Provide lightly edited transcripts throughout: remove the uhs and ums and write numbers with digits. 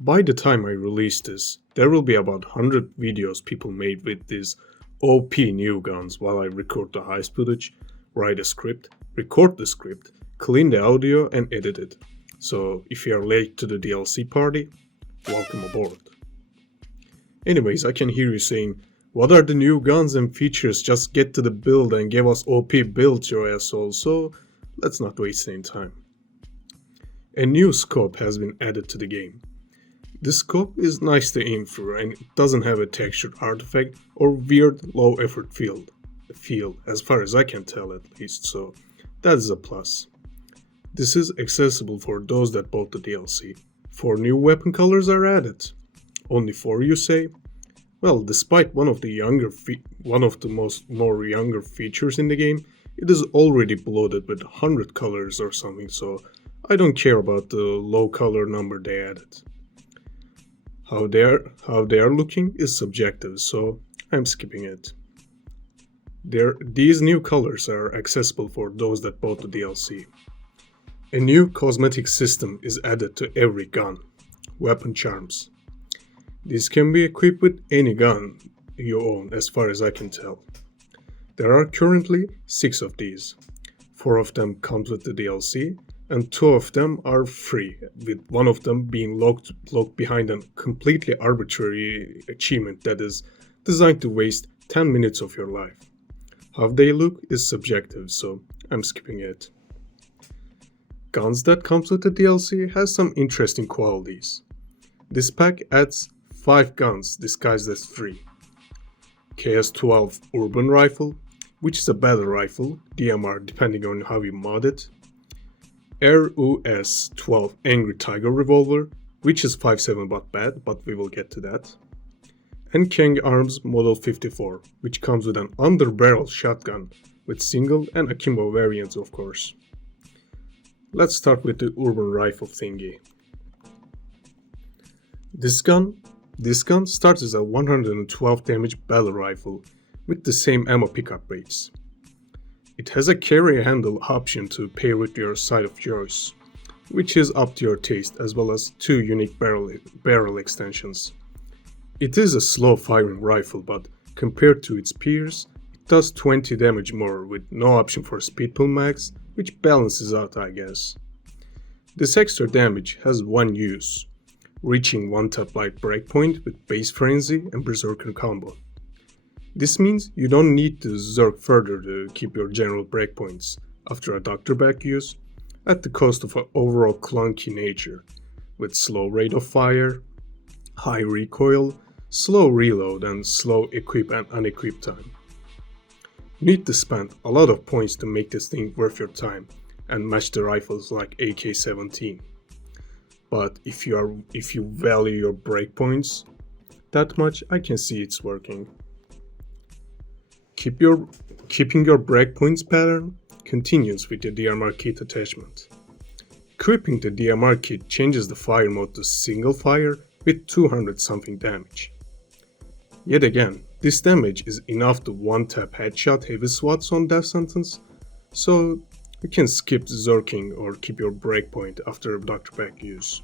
By the time I release this, there will be about 100 videos people made with these OP new guns while I record the heist footage, write a script, record the script, clean the audio and edit it. So if you are late to the DLC party, welcome aboard. Anyways, I can hear you saying, what are the new guns and features? Just get to the build and give us OP builds, your asshole. So let's not waste any time. A new scope has been added to the game. This scope is nice to aim through and it doesn't have a textured artifact or weird low effort feel as far as I can tell at least, so that is a plus. This is accessible for those that bought the DLC. 4 new weapon colors are added. Only 4, you say? Well, despite one of the more younger features in the game, it is already bloated with 100 colors or something, so I don't care about the low color number they added. How they are looking is subjective, so I'm skipping it. These new colors are accessible for those that bought the DLC. A new cosmetic system is added to every gun. Weapon charms. These can be equipped with any gun you own as far as I can tell. There are currently 6 of these. 4 of them comes with the DLC and 2 of them are free, with one of them being locked behind a completely arbitrary achievement that is designed to waste 10 minutes of your life. How they look is subjective, so I'm skipping it. Guns that comes with the DLC has some interesting qualities. This pack adds 5 guns disguised as 3. KS12 Urban rifle, which is a battle rifle, DMR depending on how you mod it. RUS-12 Angry Tiger revolver, which is 5.7 but bad, but we will get to that. And Kang Arms Model 54, which comes with an underbarrel shotgun with single and akimbo variants, of course. Let's start with the Urban rifle thingy. This gun starts as a 112 damage battle rifle with the same ammo pickup rates. It has a carry handle option to pair with your sight of choice, which is up to your taste, as well as 2 unique barrel extensions. It is a slow firing rifle, but compared to its peers, it does 20 damage more with no option for speed pull mags, which balances out, I guess. This extra damage has one use, reaching 1-tap light breakpoint with base frenzy and berserker combo. This means you don't need to zerk further to keep your general breakpoints after a doctor back use, at the cost of an overall clunky nature, with slow rate of fire, high recoil, slow reload and slow equip and unequip time. You need to spend a lot of points to make this thing worth your time and match the rifles like AK-17. But if you value your breakpoints that much, I can see it's working. Keeping your breakpoints pattern continues with the DMR kit attachment. Equipping the DMR kit changes the fire mode to single fire with 200 something damage. Yet again, this damage is enough to 1-tap headshot heavy swats on death sentence, so you can skip zerking or keep your breakpoint after Dr. Pack use.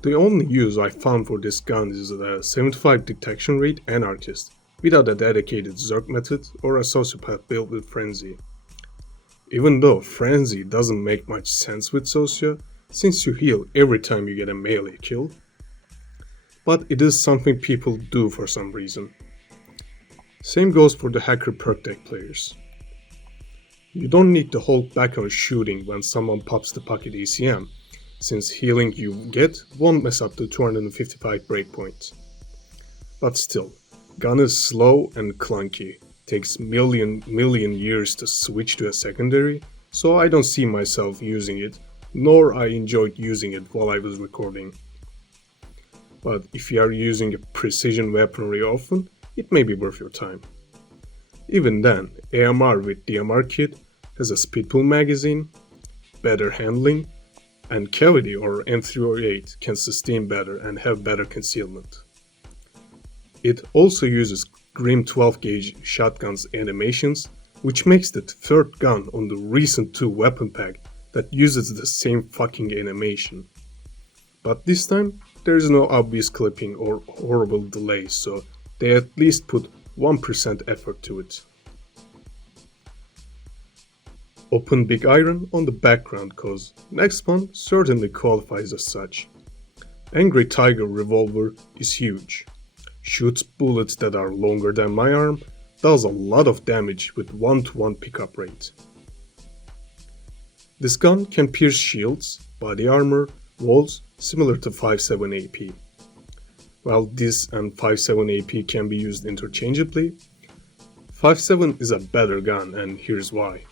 The only use I found for this gun is the 75 detection rate anarchist, without a dedicated zerk method or a sociopath built with frenzy. Even though frenzy doesn't make much sense with socio, since you heal every time you get a melee kill, but it is something people do for some reason. Same goes for the hacker perk deck players. You don't need to hold back on shooting when someone pops the pocket ECM, since healing you get won't mess up to 255 breakpoints. But still, gun is slow and clunky, takes million years to switch to a secondary, so I don't see myself using it, nor I enjoyed using it while I was recording. But if you are using a precision weaponry often, it may be worth your time. Even then, AMR with DMR kit has a speed pull magazine, better handling, and cavity or M308 can sustain better and have better concealment. It also uses Grim 12 gauge shotguns animations, which makes the 3rd gun on the recent 2 weapon pack that uses the same fucking animation. But this time, there is no obvious clipping or horrible delay, so they at least put 1% effort to it. Open big iron on the background cause next one certainly qualifies as such. Angry Tiger revolver is huge. Shoots bullets that are longer than my arm, does a lot of damage with 1-to-1 pickup rate. This gun can pierce shields, body armor, walls similar to 5.7 AP. While this and 5.7 AP can be used interchangeably, 5.7 is a better gun and here's why.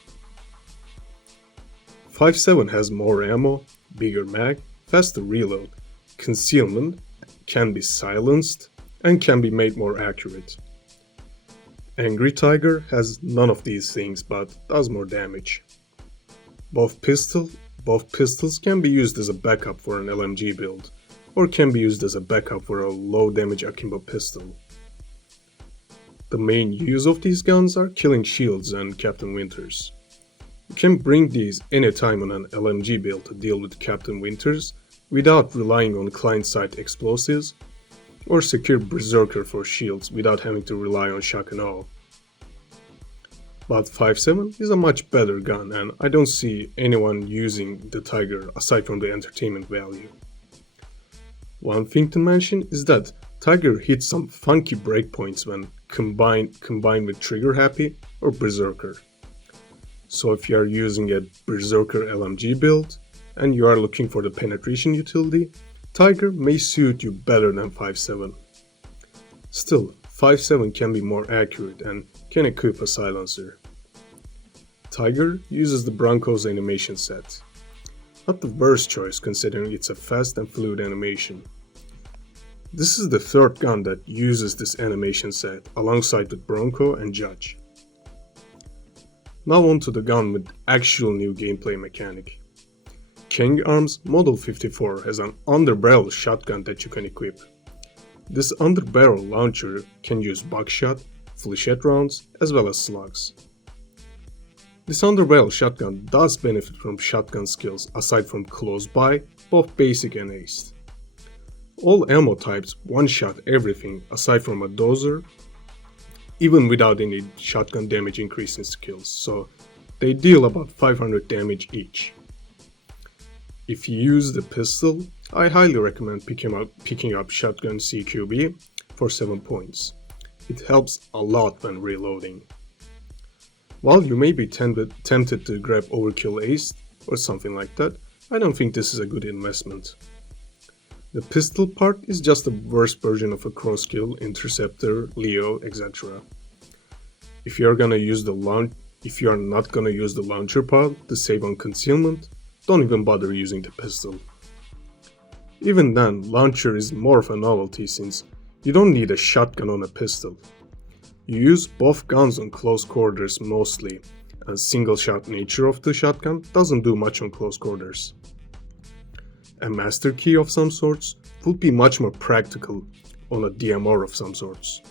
5.7 has more ammo, bigger mag, faster reload, concealment, can be silenced, and can be made more accurate. Angry Tiger has none of these things but does more damage. Both pistols can be used as a backup for an LMG build, or can be used as a backup for a low damage akimbo pistol. The main use of these guns are killing shields and Captain Winters. You can bring these anytime on an LMG build to deal with Captain Winters without relying on client-side explosives, or secure Berserker for shields without having to rely on shock and awe. But 5.7 is a much better gun and I don't see anyone using the Tiger aside from the entertainment value. One thing to mention is that Tiger hits some funky breakpoints when combined with Trigger Happy or Berserker. So if you are using a Berserker LMG build and you are looking for the penetration utility, Tiger may suit you better than 5.7. Still, 5.7 can be more accurate and can equip a silencer. Tiger uses the Bronco's animation set. Not the worst choice considering it's a fast and fluid animation. This is the third gun that uses this animation set alongside with Bronco and Judge. Now on to the gun with actual new gameplay mechanic. Kang Arms Model 54 has an underbarrel shotgun that you can equip. This underbarrel launcher can use buckshot, flechette rounds, as well as slugs. This underbarrel shotgun does benefit from shotgun skills aside from close by, both basic and aced. All ammo types one-shot everything aside from a dozer, even without any shotgun damage increasing skills, so they deal about 500 damage each. If you use the pistol, I highly recommend picking up Shotgun CQB for 7 points. It helps a lot when reloading. While you may be tempted to grab Overkill Ace or something like that, I don't think this is a good investment. The pistol part is just a worse version of a crosskill, interceptor, Leo, etc. If you are not gonna use the launcher pod to save on concealment, don't even bother using the pistol. Even then, launcher is more of a novelty since you don't need a shotgun on a pistol. You use both guns on close quarters mostly, and single shot nature of the shotgun doesn't do much on close quarters. A master key of some sorts would be much more practical on a DMR of some sorts.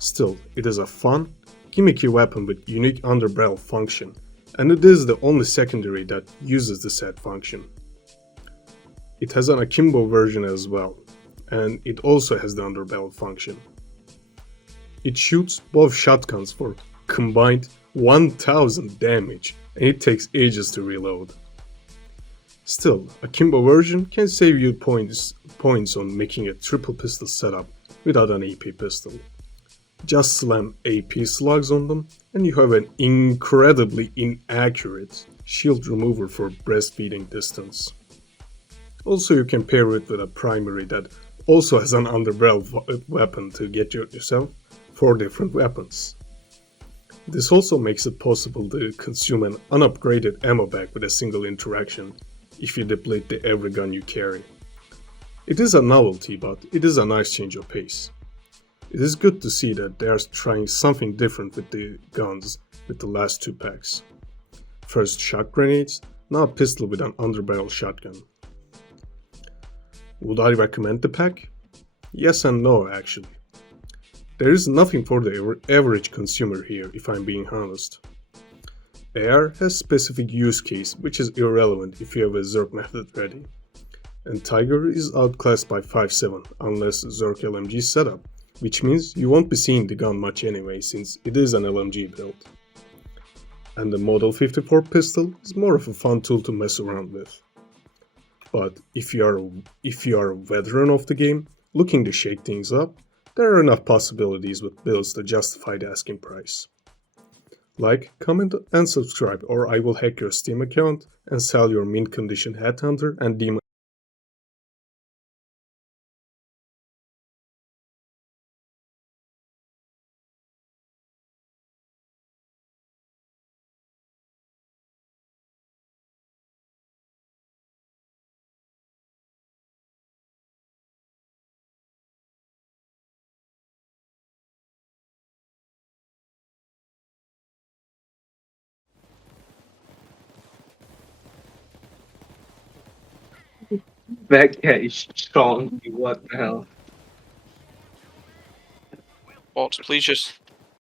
Still, it is a fun, gimmicky weapon with unique underbarrel function, and it is the only secondary that uses the said function. It has an akimbo version as well, and it also has the underbarrel function. It shoots both shotguns for combined 1000 damage, and it takes ages to reload. Still, akimbo version can save you points on making a triple pistol setup without an AP pistol. Just slam AP slugs on them and you have an incredibly inaccurate shield remover for breastfeeding distance. Also, you can pair it with a primary that also has an underbarrel weapon to get yourself 4 different weapons. This also makes it possible to consume an unupgraded ammo bag with a single interaction if you deplete the every gun you carry. It is a novelty, but it is a nice change of pace. It is good to see that they are trying something different with the guns with the last 2 packs. First shock grenades, now a pistol with an underbarrel shotgun. Would I recommend the pack? Yes and no actually. There is nothing for the average consumer here if I'm being honest. AR has specific use case which is irrelevant if you have a zerk method ready. And Tiger is outclassed by 5.7 unless zerk LMG setup, which means you won't be seeing the gun much anyway since it is an LMG build. And the Model 54 pistol is more of a fun tool to mess around with. But if you are a veteran of the game, looking to shake things up, there are enough possibilities with builds to justify the asking price. Like, comment and subscribe or I will hack your Steam account and sell your mint condition Headhunter and Demon. That guy is strong. What the hell? Bots, please just